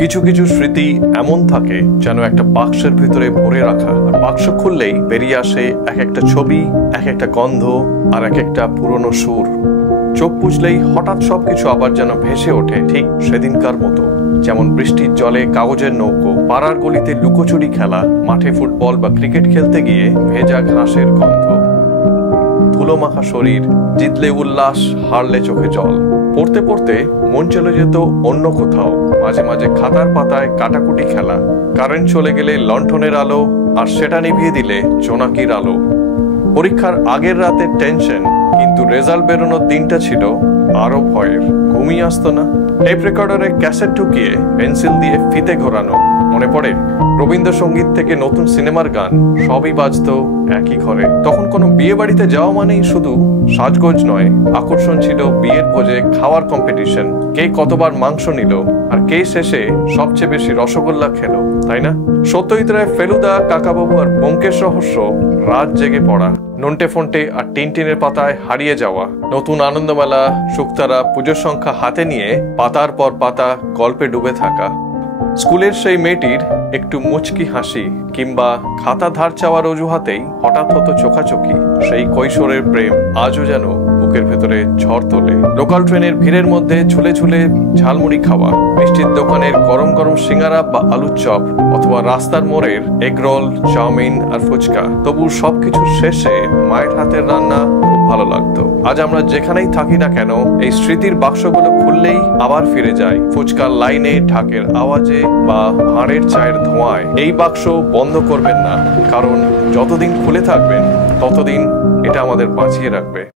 কিছু কিছু স্মৃতি এমন থাকে যেন একটা বাক্সের ভিতরে ভরে রাখা, আর বাক্স খুললেই বেরিয়ে আসে এক একটা ছবি, এক একটা গন্ধ, আর এক একটা পুরনো সুর। চোখ বুঝলেই হঠাৎ সবকিছু আবার যেন ভেসে ওঠে, ঠিক সেদিনকার মতো। যেমন বৃষ্টির জলে কাগজের নৌকো, পাড়ার গলিতে লুকোচুরি খেলা, মাঠে ফুটবল বা ক্রিকেট খেলতে গিয়ে ভেজা ঘাসের গন্ধ, ধুলো মাখা শরীর, জিতলে উল্লাস, হারলে চোখে জল। পড়তে পড়তে মন চলে যেত অন্য কোথাও, মাঝে মাঝে খাতার পাতায় কাটাকুটি খেলা, কারেন্ট চলে গেলে লণ্ঠনের আলো, আর সেটা নিভিয়ে দিলে জোনাকির আলো। পরীক্ষার আগের রাতে টেনশন, কিন্তু রেজাল্ট বেরোনোর দিনটা ছিল আরো ভয়ের। ঘুমিয়ে আসতো না। টেপ রেকর্ডারে ক্যাসেট ঢুকিয়ে পেন্সিল দিয়ে ফিতে ঘোরানো। মনে পড়ে রবীন্দ্রসঙ্গীত থেকে নতুন সিনেমার গান, সবই বাজতো একই ঘরে। তখন কোনো বিয়ে বাড়িতে যাওয়া মানেই শুধু সাজগোজ নয়, আকর্ষণ ছিল বিয়ের ভোজে খাওয়ার কম্পিটিশন। কে কতবার মাংস নিল, আর কে শেষে সবচেয়ে বেশি রসগোল্লা খেলো, তাই না? সত্যজিৎ রায়, ফেলুদা, কাকাবাবু আর ব্যোমকেশ রহস্য, রাত জেগে পড়া, নন্টে ফন্টে আর টিনটিনের পাতায় হারিয়ে যাওয়া, নতুন আনন্দমেলা, শুকতারা, পুজোর সংখ্যা হাতে নিয়ে পাতার পর পাতা গল্পে ডুবে থাকা, স্কুলের সেই মেয়েটির একটু মুচকি হাসি, কিংবা খাতা ধার চাওয়ার অজুহাতেই হঠাৎ হতো চোখাচোখি। সেই কৈশোরের প্রেম আজও যেন বুকের ভেতরে ঝড় তোলে। লোকাল ট্রেনের ভিড়ের মধ্যে ঝুলে ঝুলে ঝালমুড়ি খাওয়া, মিষ্টির দোকানের গরম গরম সিঙ্গারা বা আলুর চপ, অথবা রাস্তার মোড়ের এগরোল, চাউমিন আর ফুচকা। তবু সবকিছুর শেষে মায়ের হাতের রান্না খুব ভালো লাগতো। আজ আমরা যেখানেই থাকি না কেন, এই স্মৃতির বাক্সগুলো খুললেই আবার ফিরে যায়। ফুচকার লাইনে, ঢাকের আওয়াজে বা ভাঁড়ের চায়ের ধোঁয়ায়। এই বাক্স বন্ধ করবেন না, কারণ যতদিন খুলে থাকবেন ততদিন এটা আমাদের বাঁচিয়ে রাখবে।